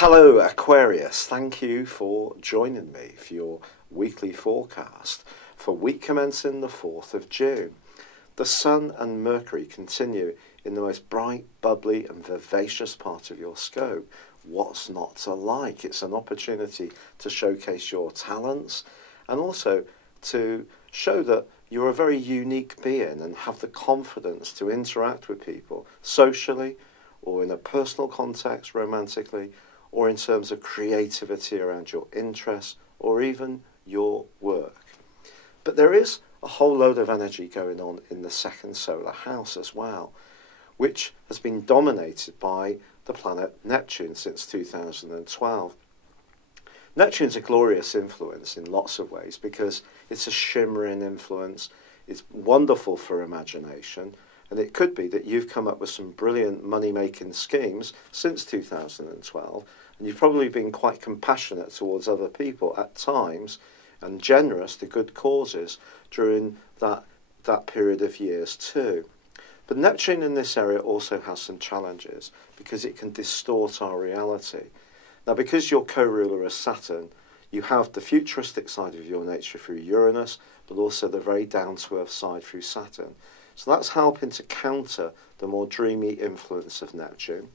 Hello Aquarius, thank you for joining me for your weekly forecast for week commencing the 4th of June. The Sun and Mercury continue in the most bright, bubbly and vivacious part of your scope. What's not to like? It's an opportunity to showcase your talents and also to show that you're a very unique being and have the confidence to interact with people socially or in a personal context, romantically, or in terms of creativity around your interests or even your work. But there is a whole load of energy going on in the second solar house as well, which has been dominated by the planet Neptune since 2012. Neptune's a glorious influence in lots of ways because it's a shimmering influence, it's wonderful for imagination, and it could be that you've come up with some brilliant money-making schemes since 2012, and you've probably been quite compassionate towards other people at times and generous to good causes during that period of years too. But Neptune in this area also has some challenges because it can distort our reality. Now, because your co-ruler is Saturn, you have the futuristic side of your nature through Uranus, but also the very down-to-earth side through Saturn. So that's helping to counter the more dreamy influence of Neptune.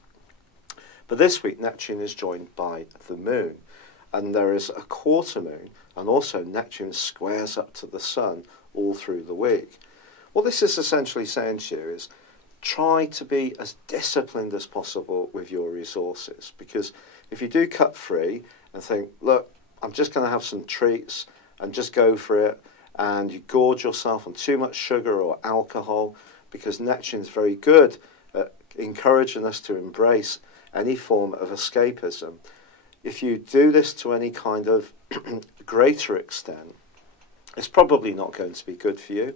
But this week, Neptune is joined by the Moon, and there is a quarter moon, and also Neptune squares up to the Sun all through the week. What this is essentially saying to you is try to be as disciplined as possible with your resources, because if you do cut free and think, look, I'm just going to have some treats and just go for it, and you gorge yourself on too much sugar or alcohol, because Neptune's very good at encouraging us to embrace any form of escapism. If you do this to any kind of greater extent, it's probably not going to be good for you.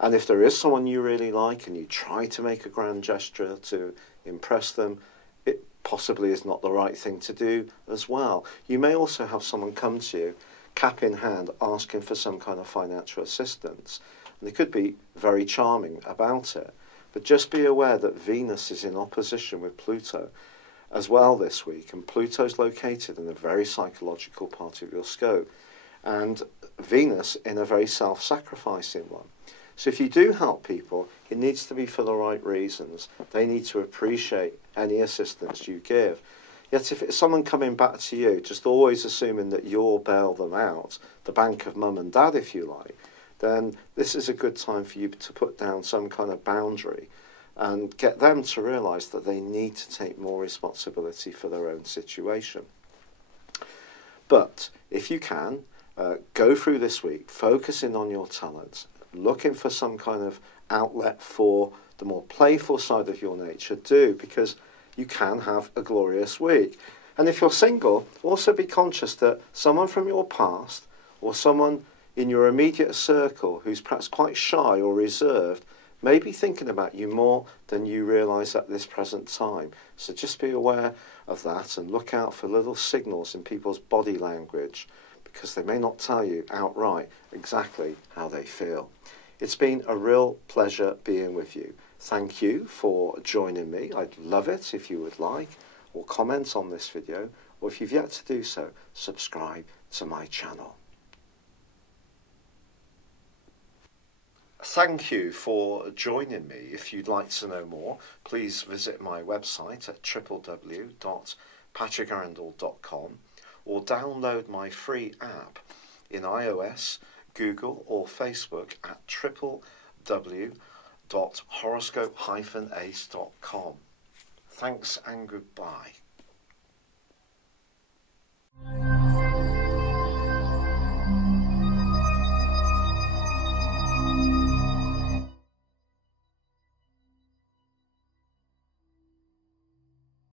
And if there is someone you really like and you try to make a grand gesture to impress them, it possibly is not the right thing to do as well. You may also have someone come to you, cap in hand, asking for some kind of financial assistance. And they could be very charming about it. But just be aware that Venus is in opposition with Pluto as well this week. And Pluto's located in a very psychological part of your scope. And Venus in a very self-sacrificing one. So if you do help people, it needs to be for the right reasons. They need to appreciate any assistance you give. Yet if it's someone coming back to you, just always assuming that you'll bail them out, the bank of mum and dad if you like, then this is a good time for you to put down some kind of boundary and get them to realise that they need to take more responsibility for their own situation. But if you can, go through this week focusing on your talents, looking for some kind of outlet for the more playful side of your nature, because you can have a glorious week. And if you're single, also be conscious that someone from your past or someone in your immediate circle who's perhaps quite shy or reserved may be thinking about you more than you realise at this present time. So just be aware of that and look out for little signals in people's body language, because they may not tell you outright exactly how they feel. It's been a real pleasure being with you. Thank you for joining me. I'd love it if you would like or comment on this video, or if you've yet to do so, subscribe to my channel. Thank you for joining me. If you'd like to know more, please visit my website at www.patrickarundell.com or download my free app in iOS, Google or Facebook at www.horoscope-ace.com. Thanks and goodbye.